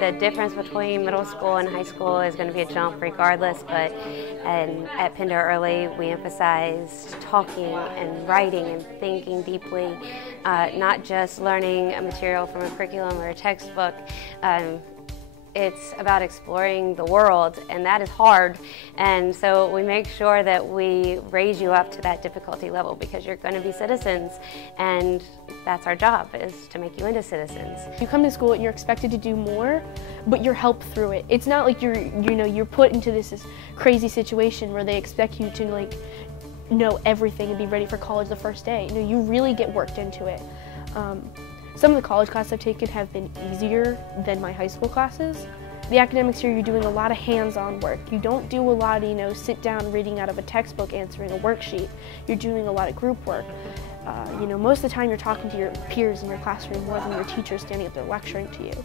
The difference between middle school and high school is going to be a jump regardless, but at Pender Early we emphasized talking and writing and thinking deeply, not just learning a material from a curriculum or a textbook. It's about exploring the world, and that is hard, and so we make sure that we raise you up to that difficulty level because you're going to be citizens, and that's our job, is to make you into citizens. You come to school and you're expected to do more, but you're helped through it. It's not like you're put into this crazy situation where they expect you to know everything and be ready for college the first day. You really get worked into it. Some of the college classes I've taken have been easier than my high school classes. The academics here, you're doing a lot of hands-on work. You don't do a lot of, sit down reading out of a textbook, answering a worksheet. You're doing a lot of group work. Most of the time you're talking to your peers in your classroom more than your teacher standing up there lecturing to you.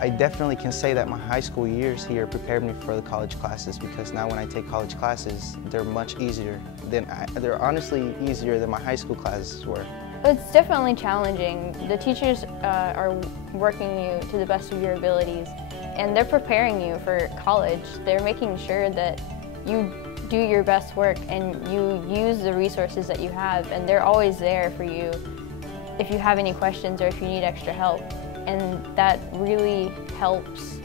I definitely can say that my high school years here prepared me for the college classes, because now when I take college classes, they're much easier they're honestly easier than my high school classes were. It's definitely challenging. The teachers are working you to the best of your abilities, and they're preparing you for college. They're making sure that you do your best work and you use the resources that you have, and they're always there for you if you have any questions or if you need extra help. And that really helps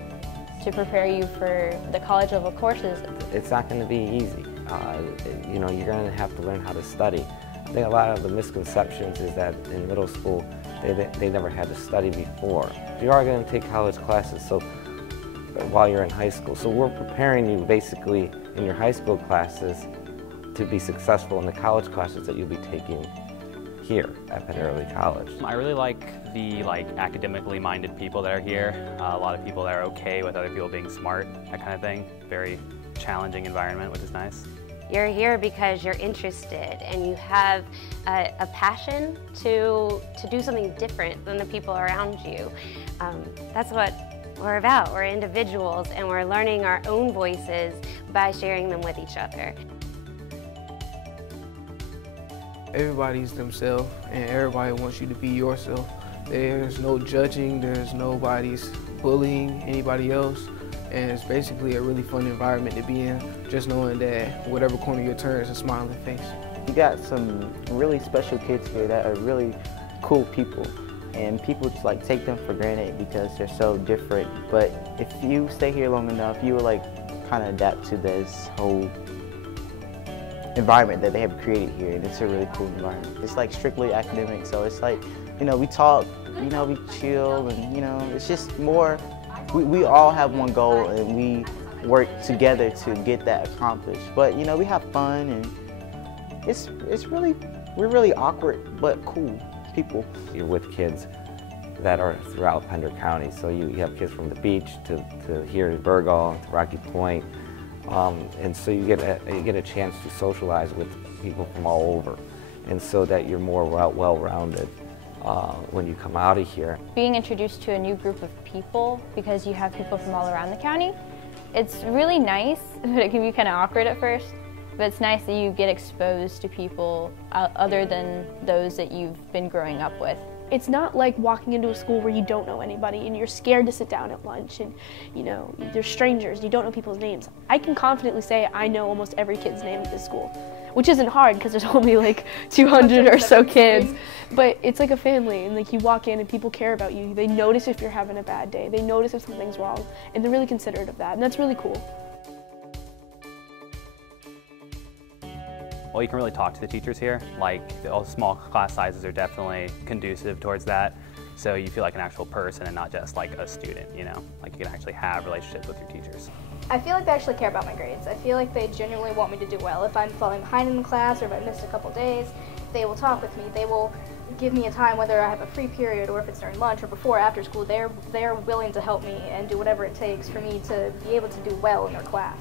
to prepare you for the college level courses. It's not going to be easy. You're going to have to learn how to study. I think a lot of the misconceptions is that in middle school they never had to study before. You are going to take college classes while you're in high school, so we're preparing you basically in your high school classes to be successful in the college classes that you'll be taking here at Pender Early College. I really like the academically minded people that are here. A lot of people that are okay with other people being smart, that kind of thing. Very challenging environment, which is nice. You're here because you're interested and you have a passion to do something different than the people around you. That's what we're about. We're individuals, and we're learning our own voices by sharing them with each other. Everybody's themselves, and everybody wants you to be yourself. There's no judging, there's nobody's bullying anybody else, and it's basically a really fun environment to be in, just knowing that whatever corner you turn is a smiling face. You got some really special kids here that are really cool people, and people just take them for granted because they're so different. But if you stay here long enough, you will kind of adapt to this whole environment that they have created here, and it's a really cool environment. It's strictly academic, so it's we talk, we chill, and it's just more, we all have one goal and we work together to get that accomplished. But we have fun, and we're really awkward but cool people. You're with kids that are throughout Pender County, so you have kids from the beach to here to Burgal, to Rocky Point. And so you get a chance to socialize with people from all over, and so that you're more well-rounded when you come out of here. Being introduced to a new group of people, because you have people from all around the county, it's really nice, but it can be kind of awkward at first. But it's nice that you get exposed to people other than those that you've been growing up with. It's not like walking into a school where you don't know anybody and you're scared to sit down at lunch and, there's strangers, you don't know people's names. I can confidently say I know almost every kid's name at this school, which isn't hard because there's only 200 or so kids. But it's like a family, and you walk in and people care about you. They notice if you're having a bad day, they notice if something's wrong, and they're really considerate of that, and that's really cool. Well, you can really talk to the teachers here. All small class sizes are definitely conducive towards that. So you feel like an actual person and not just a student, you can actually have relationships with your teachers. I feel like they actually care about my grades. I feel like they genuinely want me to do well. If I'm falling behind in the class or if I missed a couple days, they will talk with me. They will give me a time, whether I have a free period or if it's during lunch or before or after school. They're willing to help me and do whatever it takes for me to be able to do well in their class.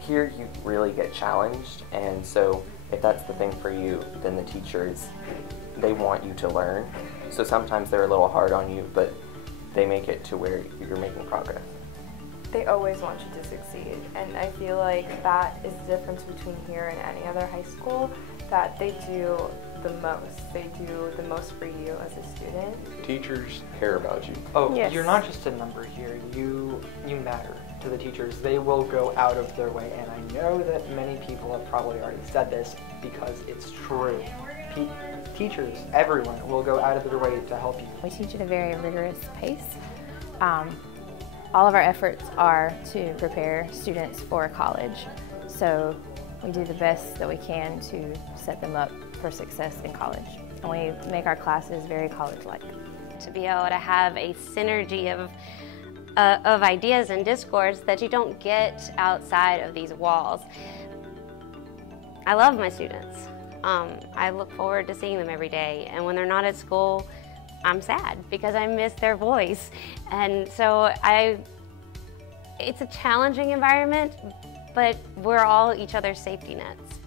Here you really get challenged, and so if that's the thing for you, then the teachers, they want you to learn. So sometimes they're a little hard on you, but they make it to where you're making progress. They always want you to succeed, and I feel like that is the difference between here and any other high school, that they do the most. They do the most for you as a student. Teachers care about you. Oh, Yes. You're not just a number here. You matter to the teachers. They will go out of their way, and I know that many people have probably already said this because it's true. Teachers, everyone, will go out of their way to help you. We teach at a very rigorous pace. All of our efforts are to prepare students for college, so we do the best that we can to set them up for success in college. And we make our classes very college-like. To be able to have a synergy of ideas and discourse that you don't get outside of these walls. I love my students. I look forward to seeing them every day, and when they're not at school, I'm sad because I miss their voice. And so it's a challenging environment, but we're all each other's safety nets.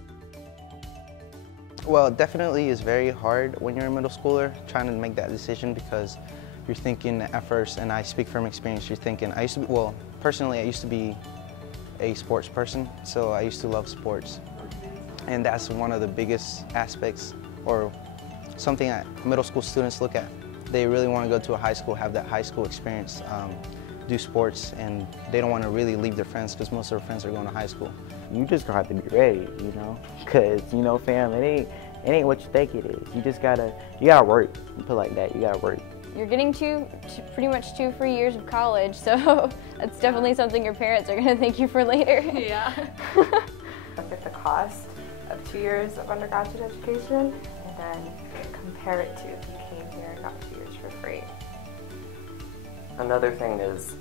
Well, definitely is very hard when you're a middle schooler trying to make that decision, because you're thinking at first, and I speak from experience, you're thinking, personally I used to be a sports person, so I used to love sports. And that's one of the biggest aspects, or something that middle school students look at. They really want to go to a high school, have that high school experience, do sports, and they don't want to really leave their friends because most of their friends are going to high school. You just gonna have to be ready, you know, because, you know, fam, it ain't what you think it is. You gotta work, put it like that, you gotta work. You're getting pretty much 2 free years of college, so that's definitely something your parents are going to thank you for later. Yeah. Look at the cost of 2 years of undergraduate education, and then compare it to if you came here and got 2 years for free. Another thing is,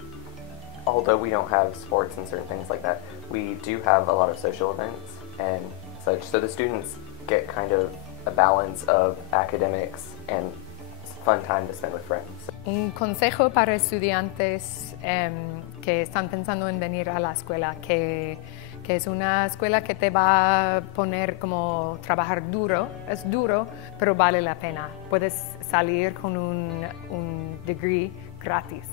although we don't have sports and certain things like that, we do have a lot of social events and such, so the students get kind of a balance of academics and fun time to spend with friends. Un consejo para estudiantes que están pensando en venir a la escuela, que es una escuela que te va a poner como trabajar duro, es duro, pero vale la pena. Puedes salir con un degree gratis,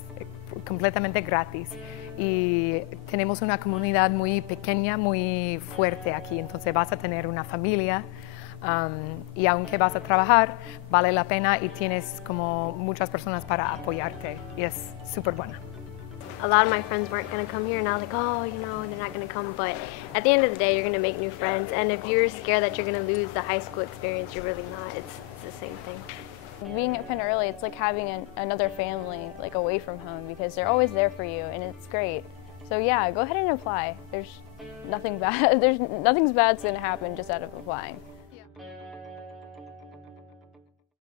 completamente gratis. Y tenemos una comunidad muy pequeña, muy fuerte aquí, entonces vas a tener una familia. Y aunque vas a trabajar, vale la pena y tienes como muchas personas para apoyarte y es súper buena. A lot of my friends weren't going to come here, and I was like, oh, you know, they're not going to come. But at the end of the day, you're going to make new friends, and if you're scared that you're going to lose the high school experience, you're really not. It's the same thing. Being at Pender Early, it's like having another family like away from home, because they're always there for you, and it's great. So yeah, go ahead and apply. There's nothing bad. Nothing's bad's going to happen just out of applying.